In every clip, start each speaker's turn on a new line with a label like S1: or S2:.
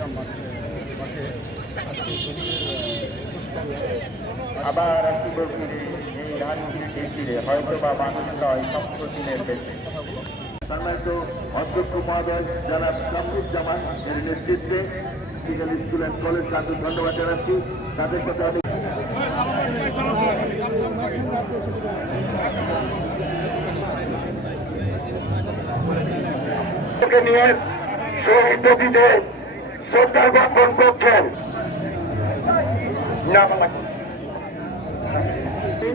S1: Stadium মাঠে আজকে
S2: আবার বলছি এই রাজনীতির তীরে হয়তো বা মানুষটা সম্প্রতিনের বেশি। সম্মানিত অধ্যক্ষ মহোদয়, জনাব কামরুজ্জামান এর নেতৃত্বে ফিজিক্যাল স্কুল অ্যান্ড কলেজ তাদের ধন্যবাদ জানাচ্ছি। তাদের সাথে অনেক নিয়ে শহীদ নদীতে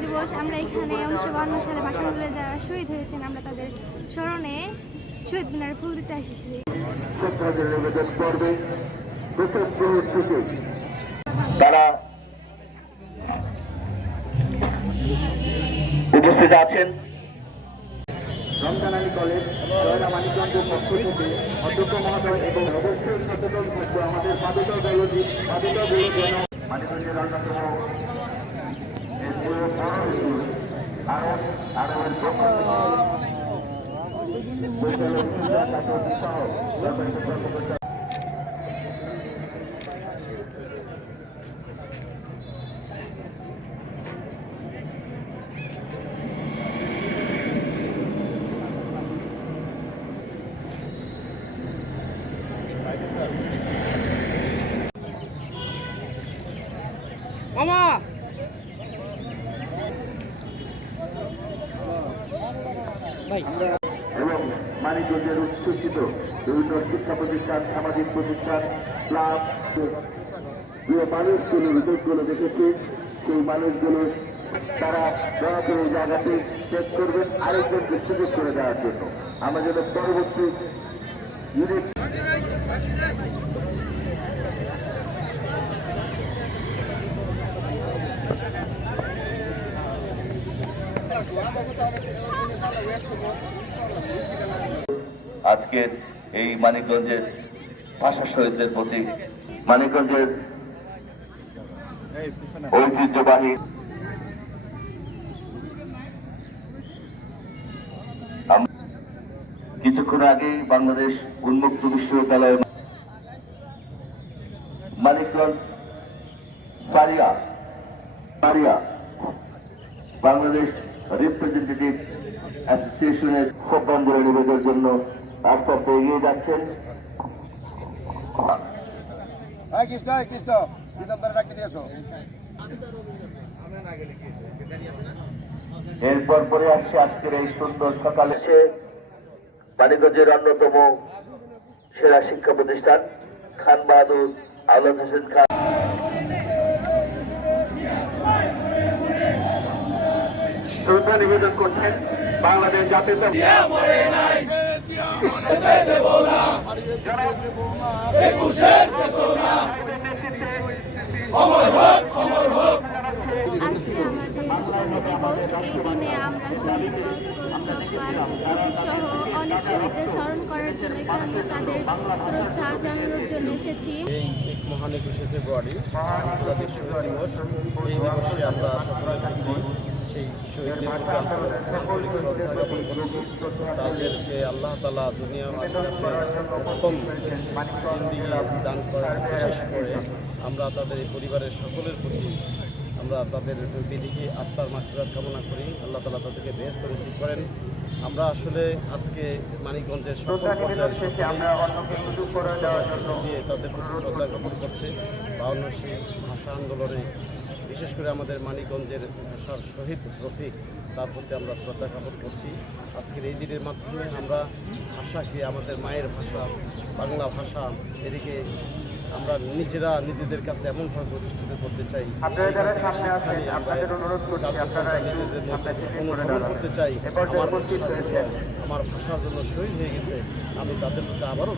S3: দিবস আমরা এখানে উনিশশো বান্ন সালে যারা শহীদ হয়েছেন আমরা তাদের স্মরণে শহীদ মিনারে ফুল দিতে এসেছি
S2: তারা উপস্থিত আছেন। রমজান আলী কলেজ মানিকগঞ্জের পক্ষ থেকে অধ্যক্ষ মহোদয় এবং আমাদের বাধ্যতা দলজি বাধ্যতা দল যেন মানিকগঞ্জের অন্যতম আরও আরও ব্যাপারে এবং মানিকগঞ্জের উচ্ছ্বসিত বিভিন্ন শিক্ষা প্রতিষ্ঠান সামাজিক প্রতিষ্ঠান ক্লাব যে মানুষগুলো রিপোর্টগুলো দেখেছে সেই মানুষগুলো তারা দয়া করে এই জায়গাতে চেক করবেন আরেকজনকে সুযোগ করে দেওয়ার জন্য। আমরা যেন পরবর্তী ইউনিট
S4: আজকের এই মানিকগঞ্জের ভাষা শহীদদের প্রতি মানিকগঞ্জের ঐতিহ্যবাহী কিছুক্ষণ আগে বাংলাদেশ উন্মুক্ত বিশ্ববিদ্যালয় মানিকগঞ্জ বাংলাদেশ রিপ্রেজেন্টেটিভ অ্যাসোসিয়েশনের শ্রদ্ধাঞ্জলি নিবেদনের জন্য আস্তে আস্তে এগিয়ে যাচ্ছেন
S1: কৃষ্ণ কৃষ্ণ
S4: এরপর পরে আসছে আজকের এই সুন্দর সকালে সে মানিকগঞ্জের অন্যতম সেরা শিক্ষা প্রতিষ্ঠান খান বাহাদুর আলম হোসেন খান।
S2: শ্রদ্ধা নিবেদন করছেন বাংলাদেশ জাতীয়
S3: শহীদ দিবস। এই দিনে আমরা শহীদ জব্বার রফিক সহ অনেক শহীদদের স্মরণ করার জন্য এখানে তাদের শ্রদ্ধা জানানোর জন্য এসেছি।
S1: এই মহান একুশে ফেব্রুয়ারি আন্তর্জাতিক শহীদ দিবস এই দিবসে আমরা প্রতি সেই শহীদদের প্রতি আন্তরিক শ্রদ্ধা জ্ঞাপন করছি। তাদেরকে আল্লাহ তালা দুনিয়া জিন্দিগি দান করেন বিশেষ করে আমরা তাদের এই পরিবারের সকলের প্রতি আমরা তাদের বিধিকে আত্মার মাত্রার কামনা করি। আল্লাহ তালা তাদেরকে ব্যস্ত রিসিভ করেন। আমরা আসলে আজকে মানিকগঞ্জের সকল পর্যায়ের সকলেই দিয়ে তাদের প্রতি শ্রদ্ধা জ্ঞাপন করছে। বাউন্নশী ভাষা আন্দোলনে বিশেষ করে আমাদের মানিকগঞ্জের ভাষার শহীদ রফিক তার প্রতি আমরা শ্রদ্ধা জ্ঞাপন করছি। আজকের এই দিনের মাধ্যমে আমরা ভাষাকে আমাদের মায়ের ভাষা বাংলা ভাষা এদিকে আমরা নিজেরা নিজেদের কাছে এমনভাবে প্রতিষ্ঠিত করতে চাই। নিজেদের মধ্যে অনুধাবন করতে চাই। আমার ভাষার জন্য শহীদ হয়ে গেছে। আমি তাদের প্রতি আবারও